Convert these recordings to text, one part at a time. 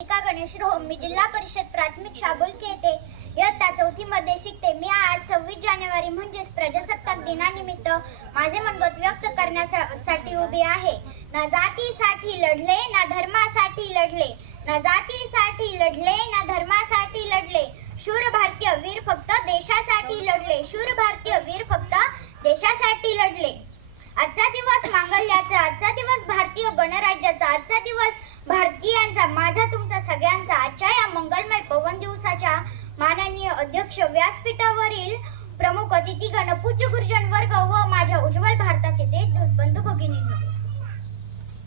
गणेश रोहम मी जिल्हा परिषद प्राथमिक शाबुलके येथे इयत्ता 4थी मध्ये शिकते। मी आज 26 जानेवारी म्हणजेच प्रजासत्ताक दिनानिमित्त माझे मनोगत व्यक्त करण्यासाठी उभी आहे। ना जातीसाठी लढले ना धर्मासाठी लढले, ना जातीसाठी लढले ना धर्मासाठी लढले, शूर भारतीय वीर फक्त देशासाठी लढले, शूर भारतीय वीर फक्त देशासाठी लढले। आजचा दिवस मांगल्याचा, आजचा दिवस भारतीय गणराज्याचा, आजचा दिवस भारतीयांचा, माझा तुमचा सगळ्यांचा। आजच्या या मंगलमय पवन दिवसाच्या माननीय अध्यक्ष, व्यासपीठावरील प्रमुख अतिथीगण, पूज्य गुरुजन वर्ग व माझ्या उज्ज्वल भारताचे देशदूत बंधू भगिनींनो,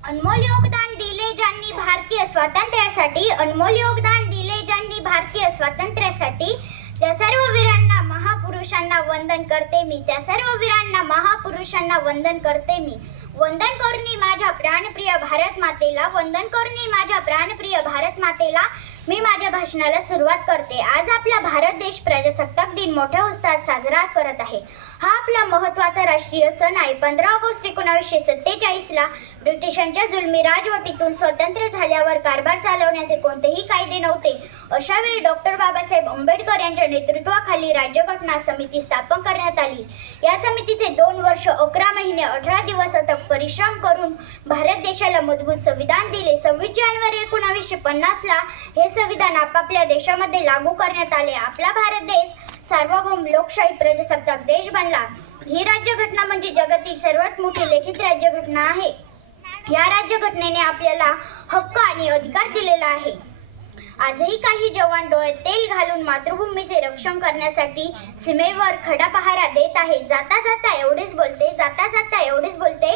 अनमोल योगदान दिले ज्यांनी भारतीय स्वातंत्र्यासाठी, अनमोल योगदान दिले ज्यांनी भारतीय स्वातंत्र्यासाठी, त्या सर्व वीरांना महापुरुषांना वंदन करते मी, त्या सर्व वीरांना महापुरुषांना वंदन करते मी। वंदन करुनी माझ्या प्राणप्रिय भारत मातेला, वंदन करुनी माझ्या प्राणप्रिय भारत मातेला मी माझ्या भाषणाला सुरुवात करते। आज आपला भारत देश प्रजासत्ताक दिन मोठ्या उत्साहात साजरा करत आहे। हा आपला महत्त्वाचा राष्ट्रीय सण आहे। 15 ऑगस्ट 1947 ला ब्रिटिशांच्या जुलमी राजवटीतून स्वतंत्र झाल्यावर कारभार चालवण्याचे कोणतेही कायदे नव्हते। अशा वेळी डॉक्टर बाबासाहेब आंबेडकर यांच्या नेतृत्वाखाली राज्यघटना समिती स्थापन करण्यात आली। या समितीचे 2 वर्ष 11 महिने 18 दिवस अथक परिश्रम करून भारत देशाला मजबूत संविधान दिले। 26 जानेवारी 1950 ला हे संविधान आपापल्या देशामध्ये लागू करण्यात आले। आपला भारत देश सार्वभौम लोकशाही प्रजासत्ताक देश बनला। ही राज्यघटना म्हणजे जगातील सर्वात मोठी लिखित राज्यघटना आहे। या राज्यघटनेने आपल्याला हक्क आणि अधिकार दिलेला आहे। आजही काही जवान डोळ्यात तेल घालून मातृभूमीचे रक्षण करण्यासाठी सीमेवर खडा पहारा देत आहेत। जाता जाता एवढेच बोलते, जाता जाता एवढेच बोलते,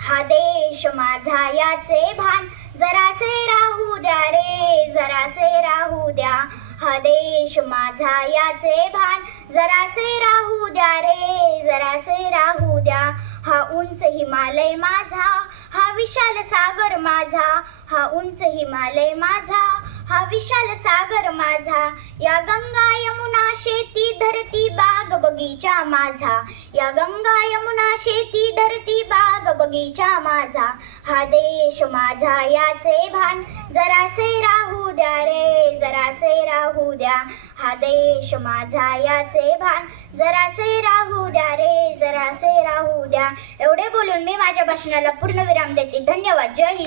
हा देश माझा याचे भान जरासे राहू द्या रे, जरासे राहू द्या, हा देश माझा याचे भान जरासे राहू द्या रे, जरासे राहू द्या, हा उंच हिमालय माझा, हा विशाल सागर माझा, हा उंच हिमालय माझा, हा विशाल सागर माझा, या गंगा यमुना शेती धरती बाग बगीचा माझा, या गंगा यमुना शेती धरती बाग बगीचा माझा, हा देश माझा याचे भान जरासे राहू द्या रे, जरासे राहू द्या, हा देश माझा याचे भान जरासे राहू द्या रे, जरासे राहू द्या। एवढे बोलून मी माझ्या भाषणाला पूर्णविराम देते। धन्यवाद। जय हिंद।